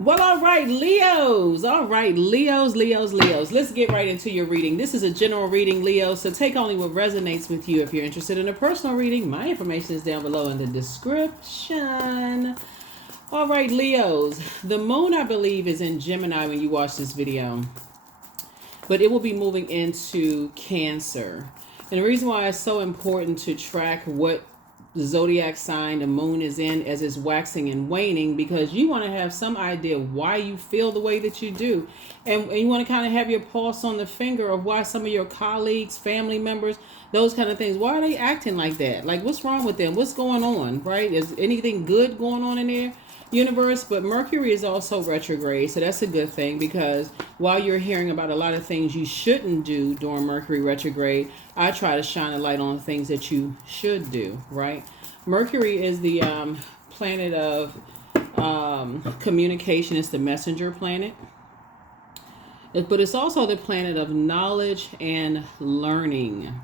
Well, all right, Leos. All right, Leos. Let's get right into your reading. This is a general reading, Leo, so take only what resonates with you. If you're interested in a personal reading, my information is down below in the description. All right, Leos. The moon, I believe, is in Gemini when you watch this video, but it will be moving into Cancer. And the reason why it's so important to track what the zodiac sign the moon is in as it's waxing and waning, because you want to have some idea why you feel the way that you do, and you want to kind of have your pulse on the finger of why some of your colleagues, family members, those kind of things, why are they acting like that? Like, what's wrong with them? What's going on, right? Is anything good going on in their universe? But Mercury is also retrograde, so that's a good thing, because while you're hearing about a lot of things you shouldn't do during Mercury retrograde, I try to shine a light on the things that you should do, right? Mercury is the planet of communication. It's the messenger planet, but it's also the planet of knowledge and learning.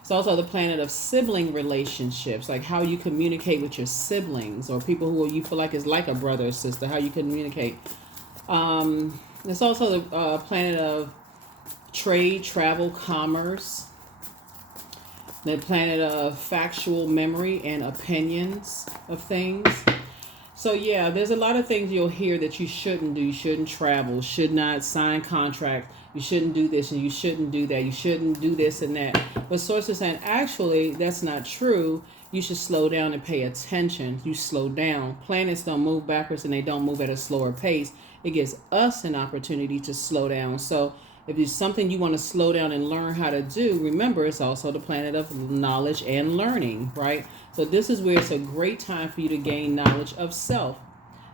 It's also the planet of sibling relationships, like how you communicate with your siblings or people who you feel like is like a brother or sister, how you communicate. It's also the planet of trade, travel, commerce, the planet of factual memory and opinions of things. So yeah, there's a lot of things you'll hear that you shouldn't do. You shouldn't travel, should not sign contract, you shouldn't do this and you shouldn't do that, you shouldn't do this and that. But sources saying actually that's not true. You should slow down and pay attention. You slow down. Planets don't move backwards and they don't move at a slower pace. It gives us an opportunity to slow down. So if it's something you want to slow down and learn how to do, remember it's also the planet of knowledge and learning, right? So this is where it's a great time for you to gain knowledge of self.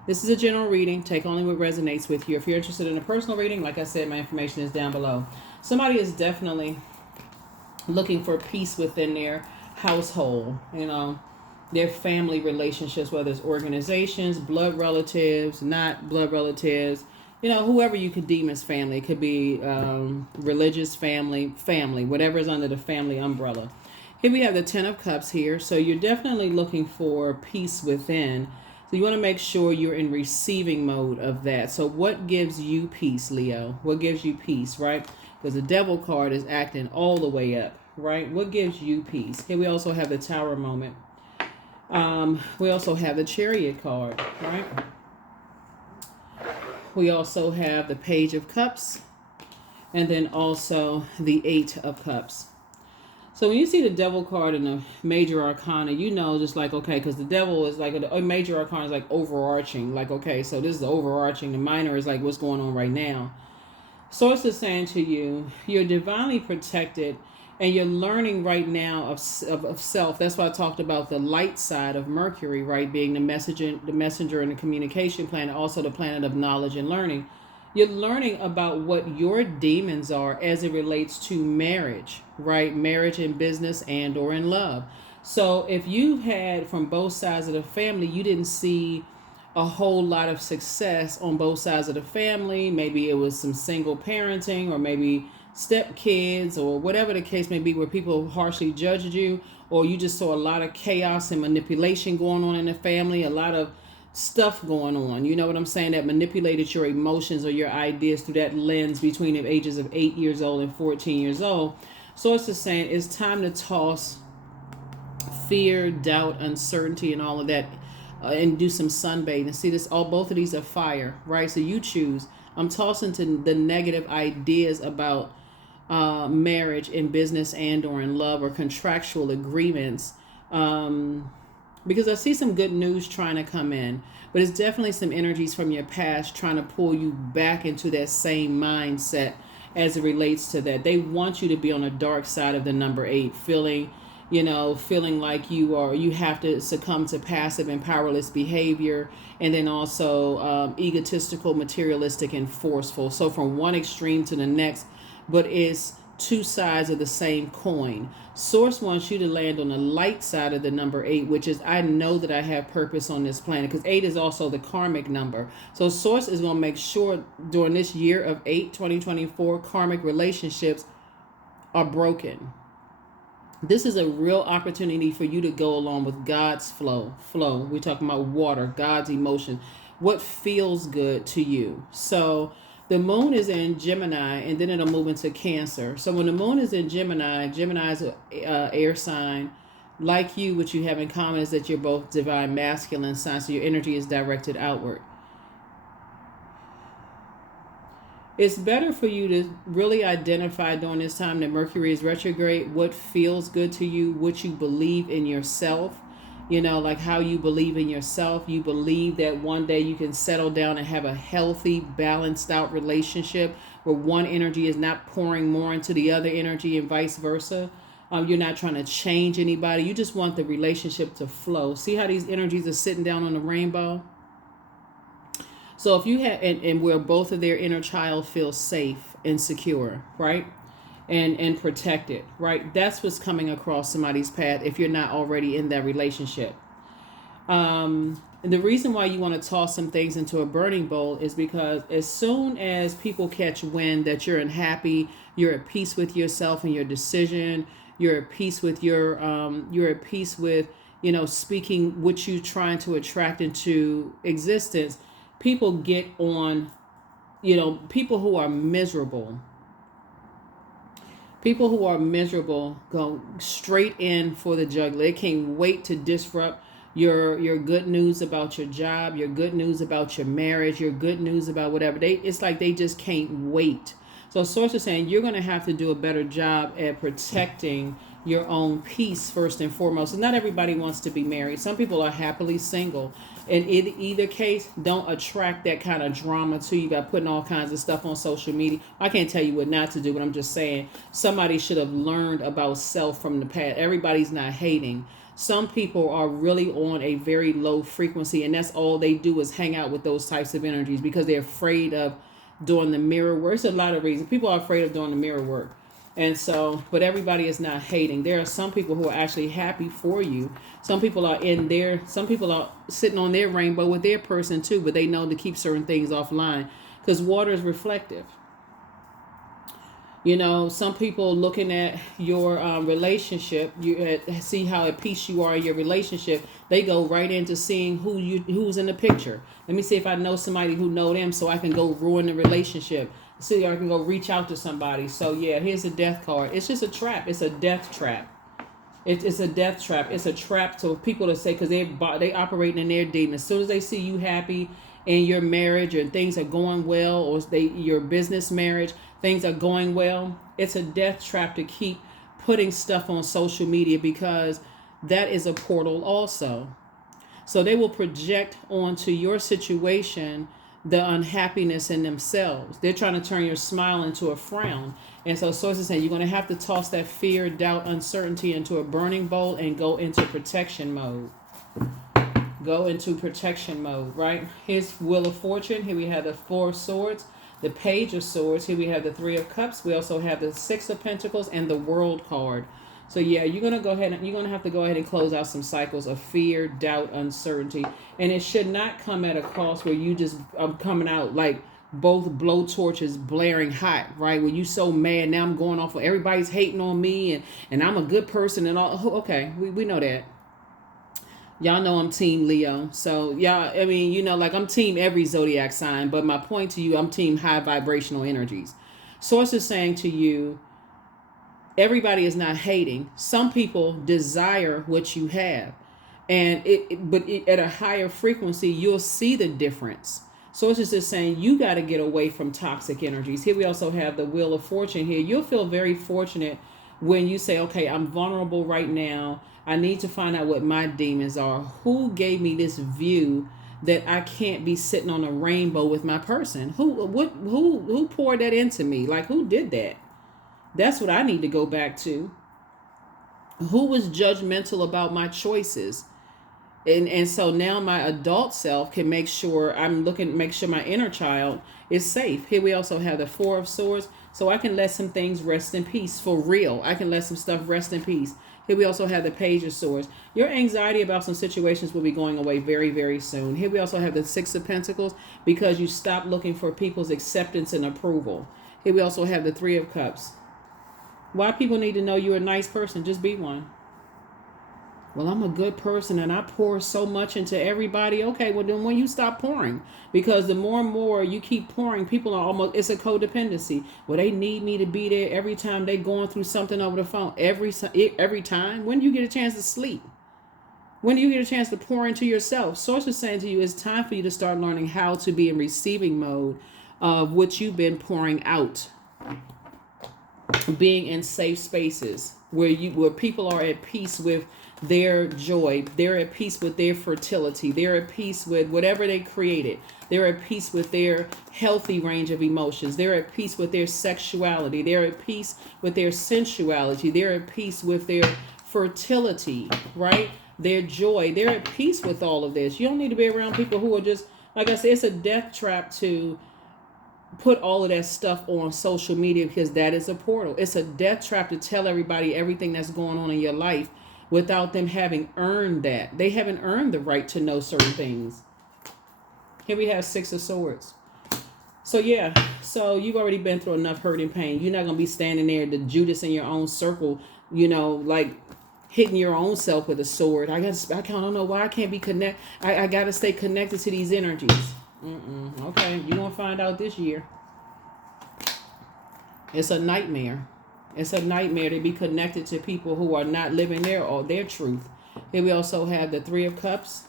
This is a general reading. Take only what resonates with you. If you're interested in a personal reading, like I said, my information is down below. Somebody is definitely looking for peace within their household, their family relationships, whether it's organizations, blood relatives, not blood relatives, whoever you could deem as family. It could be religious family, whatever is under the family umbrella. Here we have the Ten of Cups here. So you're definitely looking for peace within. So you want to make sure you're in receiving mode of that. So what gives you peace, Leo? What gives you peace, right? Because the Devil card is acting all the way up, right? What gives you peace? Here we also have the Tower moment. We also have the Chariot card, right? We also have the Page of Cups, and then also the Eight of Cups. So when you see the Devil card in the major arcana, just like, okay, because the Devil is like a major arcana is like overarching, like, okay, so this is the overarching. The minor is like what's going on right now. Source is saying to you, you're divinely protected, and you're learning right now of self. That's why I talked about the light side of Mercury, right, being the messenger and the communication planet, also the planet of knowledge and learning. You're learning about what your demons are as it relates to marriage, right? Marriage in business and or in love. So if you had from both sides of the family, you didn't see a whole lot of success on both sides of the family. Maybe it was some single parenting, or maybe stepkids, or whatever the case may be, where people harshly judged you, or you just saw a lot of chaos and manipulation going on in the family, a lot of stuff going on, you know what I'm saying, that manipulated your emotions or your ideas through that lens between the ages of 8 years old and 14 years old. So it's just saying it's time to toss fear, doubt, uncertainty, and all of that, and do some sunbathing. See, both of these are fire, right? So you choose. I'm tossing to the negative ideas about marriage in business and or in love, or contractual agreements, because I see some good news trying to come in, but it's definitely some energies from your past trying to pull you back into that same mindset as it relates to that. They want you to be on the dark side of the number 8, feeling like you have to succumb to passive and powerless behavior, and then also egotistical, materialistic, and forceful. So from one extreme to the next, but it's two sides of the same coin. Source wants you to land on the light side of the number 8, which is, I know that I have purpose on this planet, because 8 is also the karmic number. So Source is going to make sure during this year of 8, 2024, karmic relationships are broken. This is a real opportunity for you to go along with God's flow. We're talking about water, God's emotion. what feels good to you. So the moon is in Gemini, and then it'll move into Cancer. So when the moon is in Gemini, Gemini is a air sign. Like you, what you have in common is that you're both divine masculine signs, so your energy is directed outward. It's better for you to really identify during this time that Mercury is retrograde what feels good to you, what you believe in yourself, like how you believe in yourself. You believe that one day you can settle down and have a healthy, balanced out relationship where one energy is not pouring more into the other energy and vice versa. You're not trying to change anybody. You just want the relationship to flow. See how these energies are sitting down on the rainbow? So if you have, and where both of their inner child feels safe and secure, right? And protected, right? That's what's coming across somebody's path if you're not already in that relationship. And the reason why you want to toss some things into a burning bowl is because as soon as people catch wind that you're unhappy, you're at peace with yourself and your decision, you're at peace with speaking what you're trying to attract into existence. People get on, people who are miserable. People who are miserable go straight in for the jugular. They can't wait to disrupt your good news about your job, your good news about your marriage, your good news about whatever. It's like they just can't wait. So source is saying you're going to have to do a better job at protecting your own peace first and foremost. And not everybody wants to be married. Some people are happily single. And in either case, don't attract that kind of drama to you by putting all kinds of stuff on social media. I can't tell you what not to do, but I'm just saying somebody should have learned about self from the past. Everybody's not hating. Some people are really on a very low frequency, and that's all they do is hang out with those types of energies because they're afraid of doing the mirror work. There's a lot of reasons. People are afraid of doing the mirror work. And so, but everybody is not hating. There are some people who are actually happy for you. Some people are sitting on their rainbow with their person too, but they know to keep certain things offline because water is reflective. Some people looking at your relationship, you see how at peace you are in your relationship. They go right into seeing who's in the picture. Let me see if I know somebody who know them, so I can go ruin the relationship. See, I can go reach out to somebody. So yeah, here's a death card. It's just a trap. It's a death trap. It's a death trap. It's a trap to people to say because they operating in their demons. As soon as they see you happy in your marriage and things are going well, or your business marriage, things are going well, it's a death trap to keep putting stuff on social media because that is a portal also. So they will project onto your situation the unhappiness in themselves. They're trying to turn your smile into a frown. And so sources saying you're going to have to toss that fear, doubt, uncertainty into a burning bowl and go into protection mode. Go into protection mode, right? Here's Wheel of Fortune. Here we have the Four of Swords, the Page of Swords. Here we have the Three of Cups. We also have the Six of Pentacles and the World card. So yeah, you're going to have to go ahead and close out some cycles of fear, doubt, uncertainty. And it should not come at a cost where you just coming out like both blowtorches blaring hot, right? When you so mad, now I'm going off of everybody's hating on me and I'm a good person and all. Okay, we know that. Y'all know I'm team Leo. So y'all, I'm team every zodiac sign. But my point to you, I'm team high vibrational energies. Source is saying to you, everybody is not hating. Some people desire what you have. And at a higher frequency, you'll see the difference. So it's just saying you got to get away from toxic energies. Here we also have the Wheel of Fortune here. You'll feel very fortunate when you say, okay, I'm vulnerable right now. I need to find out what my demons are. Who gave me this view that I can't be sitting on a rainbow with my person? Who poured that into me? Like, who did that? That's what I need to go back to. Who was judgmental about my choices? And so now my adult self can make sure make sure my inner child is safe. Here we also have the Four of Swords. So I can let some things rest in peace for real. I can let some stuff rest in peace. Here we also have the Page of Swords. Your anxiety about some situations will be going away very, very soon. Here we also have the Six of Pentacles because you stop looking for people's acceptance and approval. Here we also have the Three of Cups. Why people need to know you're a nice person? Just be one. Well, I'm a good person and I pour so much into everybody. Okay, well then when you stop pouring, because the more and more you keep pouring, people are almost, it's a codependency. Well, they need me to be there every time they going through something over the phone. Every time. When do you get a chance to sleep? When do you get a chance to pour into yourself? Source is saying to you, it's time for you to start learning how to be in receiving mode of what you've been pouring out. Being in safe spaces where people are at peace with their joy, they're at peace with their fertility, they're at peace with whatever they created, they're at peace with their healthy range of emotions, they're at peace with their sexuality, they're at peace with their sensuality, they're at peace with their fertility, right? Their joy, they're at peace with all of this. You don't need to be around people who are just, like I said, it's a death trap to put all of that stuff on social media, because that is a portal. It's a death trap to tell everybody everything that's going on in your life without them having earned that. They haven't earned the right to know certain things. Here we have Six of Swords. So yeah, so you've already been through enough hurt and pain. You're not going to be standing there, the Judas in your own circle, like hitting your own self with a sword. I don't know why I can't be connected. I got to stay connected to these energies. Okay, you're going to find out this year. It's a nightmare. It's a nightmare to be connected to people who are not living their truth. Here we also have the Three of Cups.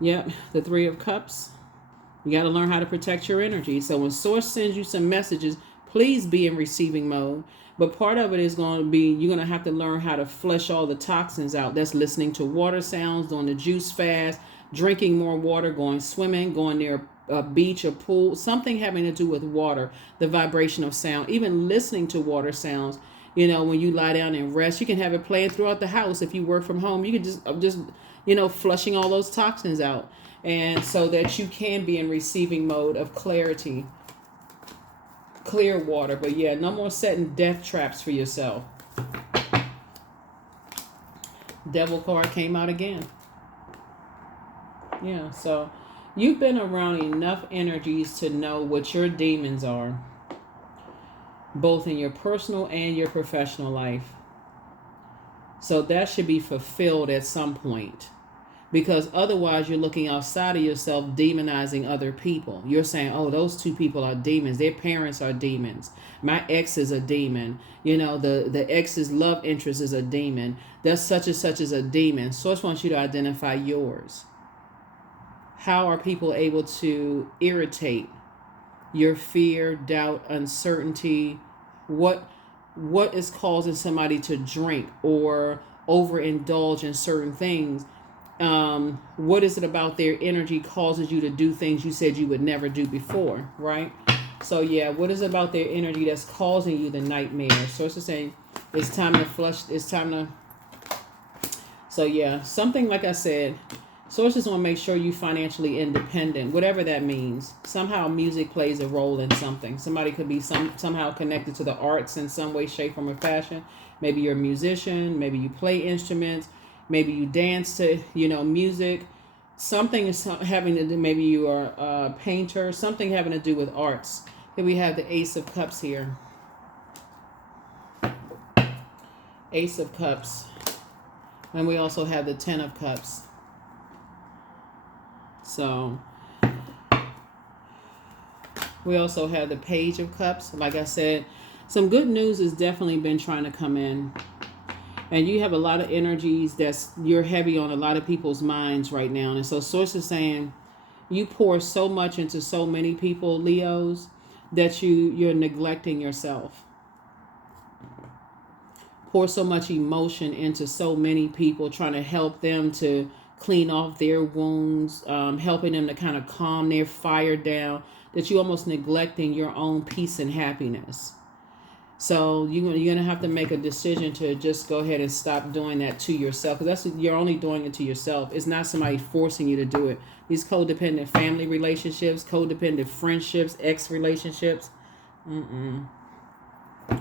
Yep, the Three of Cups. You got to learn how to protect your energy. So when Source sends you some messages, please be in receiving mode. But part of it is going to be, you're going to have to learn how to flush all the toxins out. That's listening to water sounds, doing the juice fast, drinking more water, going swimming, going near a beach, a pool, something having to do with water, the vibration of sound, even listening to water sounds. When you lie down and rest, you can have it playing throughout the house. If you work from home, you can just flushing all those toxins out. And so that you can be in receiving mode of clarity, clear water. But yeah, no more setting death traps for yourself. Devil card came out again. Yeah, so you've been around enough energies to know what your demons are, both in your personal and your professional life. So that should be fulfilled at some point, because otherwise you're looking outside of yourself, demonizing other people. You're saying, oh, those two people are demons. Their parents are demons. My ex is a demon. The ex's love interest is a demon. That's such and such is a demon. Source wants you to identify yours. How are people able to irritate your fear, doubt, uncertainty? What is causing somebody to drink or overindulge in certain things? What is it about their energy causes you to do things you said you would never do before, right? So yeah, what is it about their energy that's causing you the nightmare? So it's just saying it's time to flush. It's time to. So yeah, something like I said. Sources want to make sure you financially independent, whatever that means. Somehow music plays a role in something. Somebody could be somehow connected to the arts in some way, shape, form, or fashion. Maybe you're a musician. Maybe you play instruments. Maybe you dance to, music. Something is having to do, maybe you are a painter. Something having to do with arts. Here we have the Ace of Cups here. Ace of Cups. And we also have the Ten of Cups. So we also have the Page of Cups. Like I said, some good news has definitely been trying to come in. And you have a lot of energies you're heavy on a lot of people's minds right now. And so Source is saying you pour so much into so many people, Leos, that you're neglecting yourself. Pour so much emotion into so many people, trying to help them to clean off their wounds, helping them to kind of calm their fire down, that you're almost neglecting your own peace and happiness. So you're going to have to make a decision to just go ahead and stop doing that to yourself, because you're only doing it to yourself. It's not somebody forcing you to do it. These codependent family relationships, codependent friendships, ex relationships,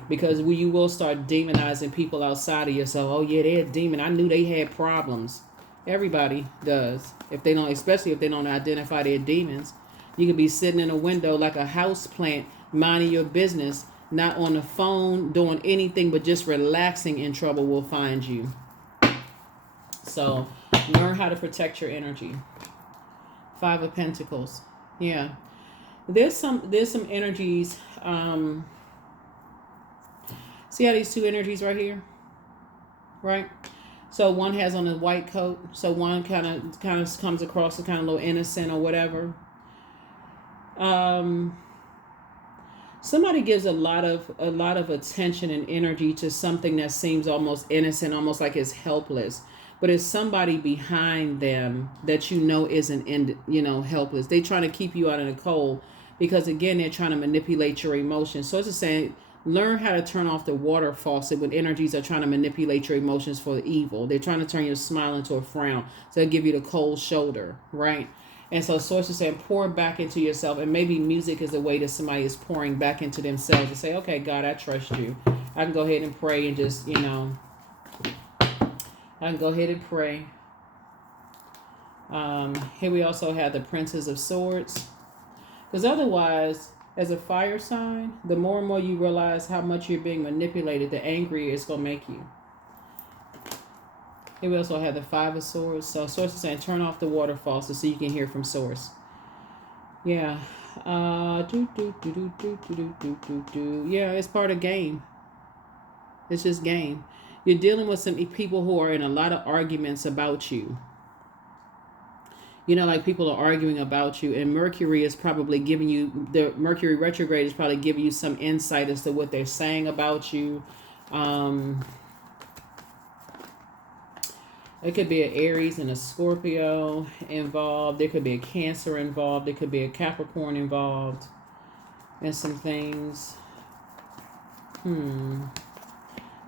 because you will start demonizing people outside of yourself. Oh yeah, they're a demon. I knew they had problems. Everybody does. Especially if they don't identify their demons. You could be sitting in a window like a house plant, minding your business, not on the phone, doing anything but just relaxing, in trouble will find you. So learn how to protect your energy. Five of Pentacles. Yeah. There's some energies. See how these two energies right here? Right? So one has on a white coat. So one kind of comes across as kind of a little innocent or whatever. Somebody gives a lot of attention and energy to something that seems almost innocent, almost like it's helpless. But it's somebody behind them that isn't helpless. They trying to keep you out in the cold because again they're trying to manipulate your emotions. So it's just saying learn how to turn off the water faucet when energies are trying to manipulate your emotions for evil. They're trying to turn your smile into a frown. So they give you the cold shoulder, right? And so Source is saying pour back into yourself. And maybe music is a way that somebody is pouring back into themselves and say, okay, God, I trust you. I can go ahead and pray and just, I can go ahead and pray. Here we also have the Princess of Swords. Because otherwise, as a fire sign, the more and more you realize how much you're being manipulated, the angrier it's going to make you. Here we also have the Five of Swords. So Source is saying turn off the water faucet so you can hear from Source. Yeah. Yeah, it's part of game. It's just game. You're dealing with some people who are in a lot of arguments about you. Like people are arguing about you, and Mercury is probably giving you, the Mercury retrograde is probably giving you some insight as to what they're saying about you. It could be an Aries and a Scorpio involved. There could be a Cancer involved. There could be a Capricorn involved. And some things.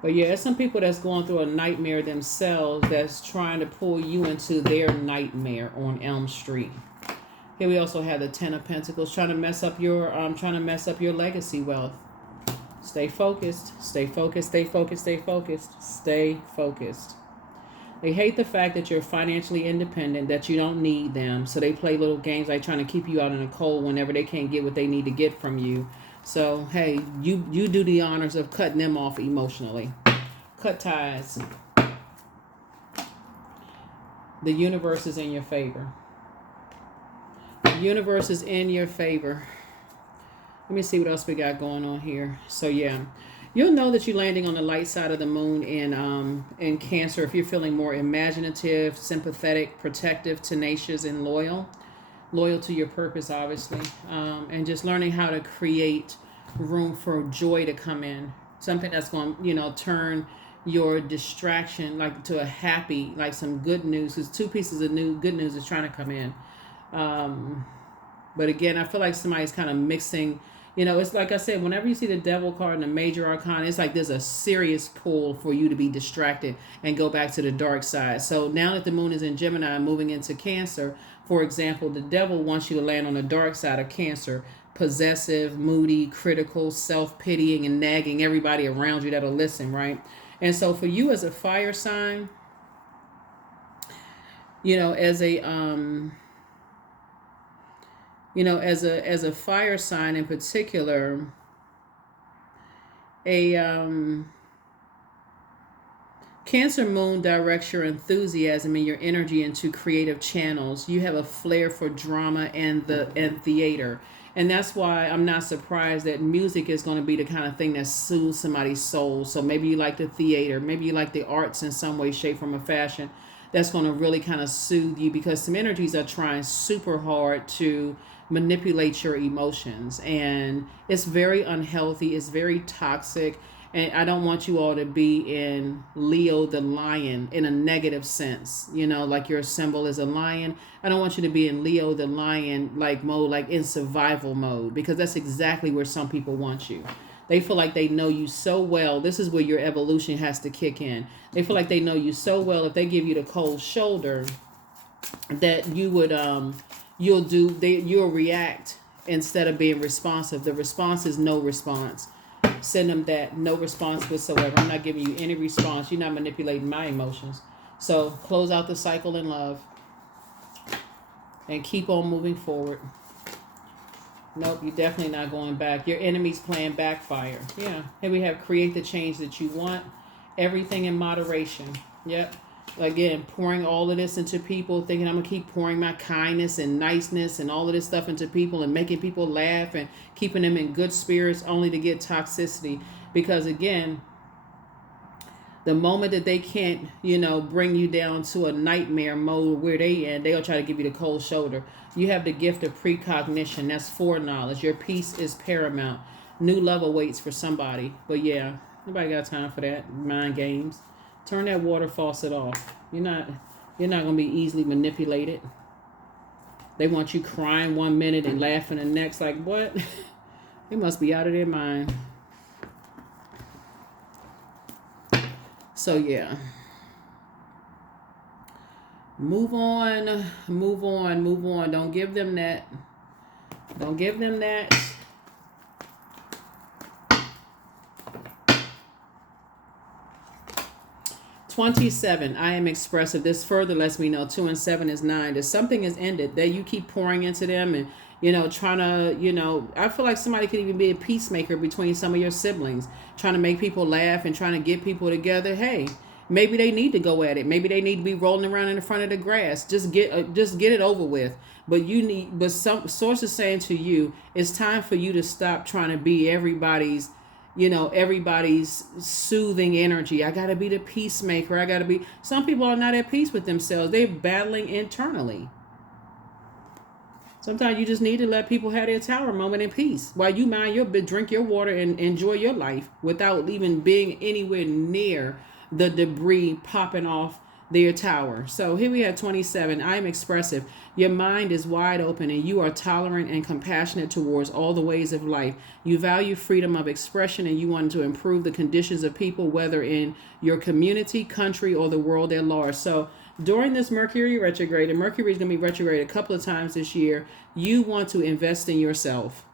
But yeah, there's some people that's going through a nightmare themselves that's trying to pull you into their nightmare on Elm Street. Here we also have the Ten of Pentacles trying to mess up your legacy wealth. Stay focused. Stay focused. Stay focused. Stay focused. Stay focused. They hate the fact that you're financially independent, that you don't need them. So they play little games like trying to keep you out in the cold whenever they can't get what they need to get from you. So, hey, you do the honors of cutting them off emotionally. Cut ties. The universe is in your favor. The universe is in your favor. Let me see what else we got going on here. So, yeah. You'll know that you're landing on the light side of the moon in Cancer if you're feeling more imaginative, sympathetic, protective, tenacious, and loyal. Loyal to your purpose, obviously. And just learning how to create room for joy to come in. Something that's going to, turn your distraction to a happy, like some good news. Because two pieces of good news is trying to come in. But again, I feel like somebody's kind of mixing. It's like I said, whenever you see the Devil card in the major arcana, it's like there's a serious pull for you to be distracted and go back to the dark side. So now that the moon is in Gemini moving into Cancer, for example, the Devil wants you to land on the dark side of Cancer, possessive, moody, critical, self-pitying, and nagging everybody around you that'll listen, right? And so for you as a fire sign, as a fire sign in particular, a Cancer moon directs your enthusiasm and your energy into creative channels. You have a flair for drama and theater. And that's why I'm not surprised that music is going to be the kind of thing that soothes somebody's soul. So maybe you like the theater, maybe you like the arts in some way, shape, form, or fashion. That's going to really kind of soothe you because some energies are trying super hard to manipulate your emotions. And it's very unhealthy. It's very toxic. And I don't want you all to be in Leo the lion in a negative sense, like your symbol is a lion. I don't want you to be in Leo the lion mode, like in survival mode, because that's exactly where some people want you. They feel like they know you so well. This is where your evolution has to kick in. They feel like they know you so well. If they give you the cold shoulder, that you would you'll react instead of being responsive. The response is no response. Send them that no response whatsoever. I'm not giving you any response. You're not manipulating my emotions. So close out the cycle in love and keep on moving forward. Nope, you're definitely not going back. Your enemy's plan backfire. Yeah. Here we have create the change that you want. Everything in moderation. Yep. Again, pouring all of this into people, thinking I'm going to keep pouring my kindness and niceness and all of this stuff into people and making people laugh and keeping them in good spirits only to get toxicity. Because again, the moment that they can't, bring you down to a nightmare mode where they'll try to give you the cold shoulder. You have the gift of precognition. That's foreknowledge. Your peace is paramount. New love awaits for somebody. But yeah, nobody got time for that. Mind games. Turn that water faucet off. You're not gonna be easily manipulated. They want you crying one minute and laughing the next. Like what? They must be out of their mind. So yeah. Move on. Don't give them that. 27. I am expressive. This further lets me know 2 and 7 is 9. That something is ended. That you keep pouring into them and trying to, I feel like somebody could even be a peacemaker between some of your siblings, trying to make people laugh and trying to get people together. Hey, maybe they need to go at it. Maybe they need to be rolling around in the front of the grass. Just get it over with. But some sources saying to you, it's time for you to stop trying to be everybody's soothing energy. I got to be the peacemaker. Some people are not at peace with themselves. They're battling internally. Sometimes you just need to let people have their tower moment in peace while you drink your water and enjoy your life without even being anywhere near the debris popping off their tower. So here we have 27. I am expressive. Your mind is wide open and you are tolerant and compassionate towards all the ways of life. You value freedom of expression and you want to improve the conditions of people, whether in your community, country, or the world at large. So during this Mercury retrograde, and Mercury is going to be retrograde a couple of times this year, you want to invest in yourself.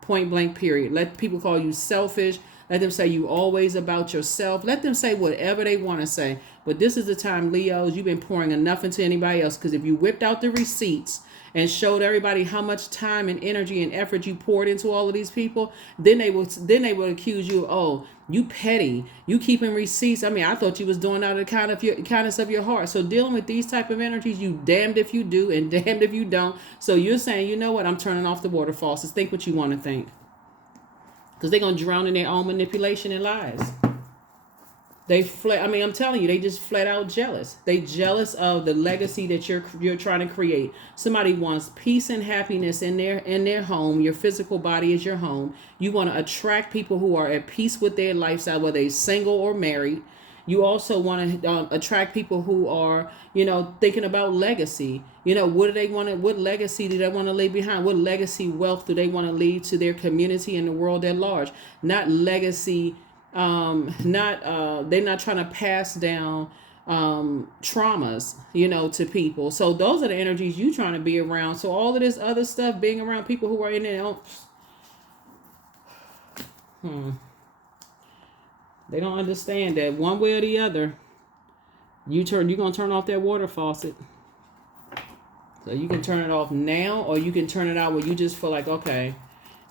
Point blank, period. Let people call you selfish. Let them say you always about yourself. Let them say whatever they want to say. But this is the time, Leos, you've been pouring enough into anybody else. Because if you whipped out the receipts and showed everybody how much time and energy and effort you poured into all of these people, then they will accuse you of, oh, you petty, you keeping receipts. I mean, I thought you was doing out of the kindness of your heart. So dealing with these type of energies, you damned if you do and damned if you don't. So you're saying, you know what, I'm turning off the water faucets. Think what you want to think. Because they're going to drown in their own manipulation and lies. I'm telling you, they just flat out jealous. They jealous of the legacy that you're trying to create. Somebody wants peace and happiness in their home. Your physical body is your home. You want to attract people who are at peace with their lifestyle, whether they're single or married. You also want to attract people who are, thinking about legacy. What do they want to? What legacy do they want to leave behind? What legacy wealth do they want to leave to their community and the world at large? Not legacy. They're not trying to pass down traumas, to people. So those are the energies you trying to be around. So all of this other stuff, being around people who are in their own. They don't understand that one way or the other, you're gonna turn off that water faucet. So you can turn it off now, or you can turn it out where you just feel like, okay,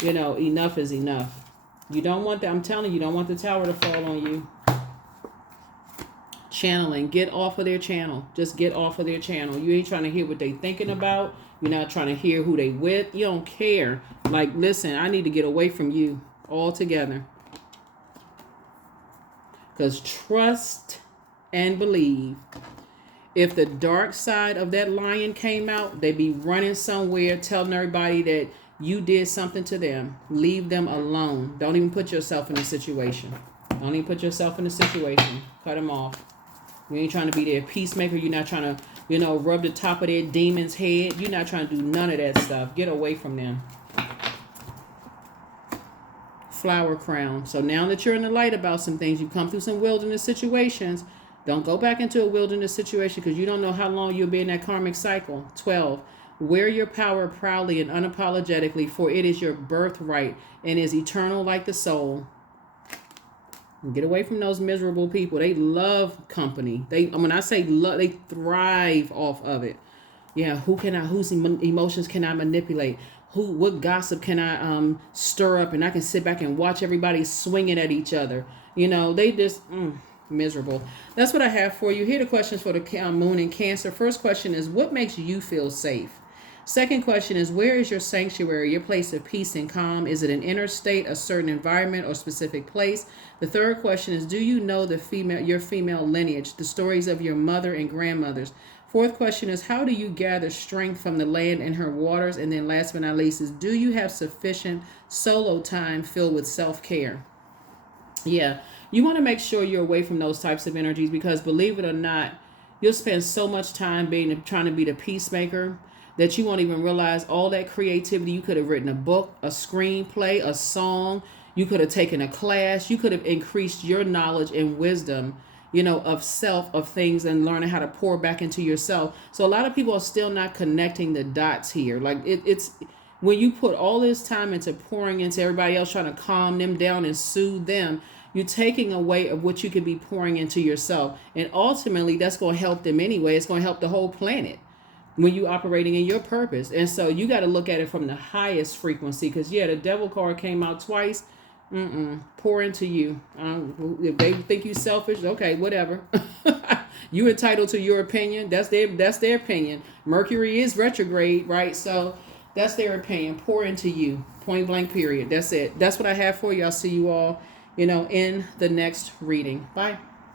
enough is enough. You don't want that. I'm telling you, you don't want the tower to fall on you. Channeling. Get off of their channel. Just get off of their channel. You ain't trying to hear what they thinking about. You're not trying to hear who they with. You don't care. Like, listen, I need to get away from you altogether. Because trust and believe. If the dark side of that lion came out, they'd be running somewhere telling everybody that you did something to them. Leave them alone. Don't even put yourself in a situation. Cut them off. You ain't trying to be their peacemaker. You're not trying to, rub the top of their demon's head. You're not trying to do none of that stuff. Get away from them. Flower crown. So now that you're in the light about some things, you've come through some wilderness situations. Don't go back into a wilderness situation because you don't know how long you'll be in that karmic cycle. 12. Wear your power proudly and unapologetically, for it is your birthright and is eternal like the soul. Get away from those miserable people. They love company. When I say love, they thrive off of it. Yeah, whose emotions can I manipulate? What gossip can I stir up, and I can sit back and watch everybody swinging at each other. They just miserable. That's what I have for you. Here are the questions for the moon in Cancer. First question is, what makes you feel safe? Second question is, where is your sanctuary, your place of peace and calm? Is it an inner state, a certain environment, or specific place? The third question is, do you know your female lineage, the stories of your mother and grandmothers? Fourth question is, how do you gather strength from the land and her waters? And then last but not least is, do you have sufficient solo time filled with self-care? Yeah, you want to make sure you're away from those types of energies, because believe it or not, you'll spend so much time trying to be the peacemaker that you won't even realize all that creativity. You could have written a book, a screenplay, a song. You could have taken a class. You could have increased your knowledge and wisdom, of self, of things, and learning how to pour back into yourself. So a lot of people are still not connecting the dots here. Like it's when you put all this time into pouring into everybody else, trying to calm them down and soothe them, you're taking away of what you could be pouring into yourself. And ultimately, that's going to help them anyway. It's going to help the whole planet when you operating in your purpose. And so you got to look at it from the highest frequency, because the devil card came out twice. Pour into you. If they think you selfish, okay, whatever. You entitled to your opinion. That's their opinion. Mercury is retrograde, right? So that's their opinion. Pour into you. Point blank, period. That's it. That's what I have for you. I'll see you all, in the next reading. Bye.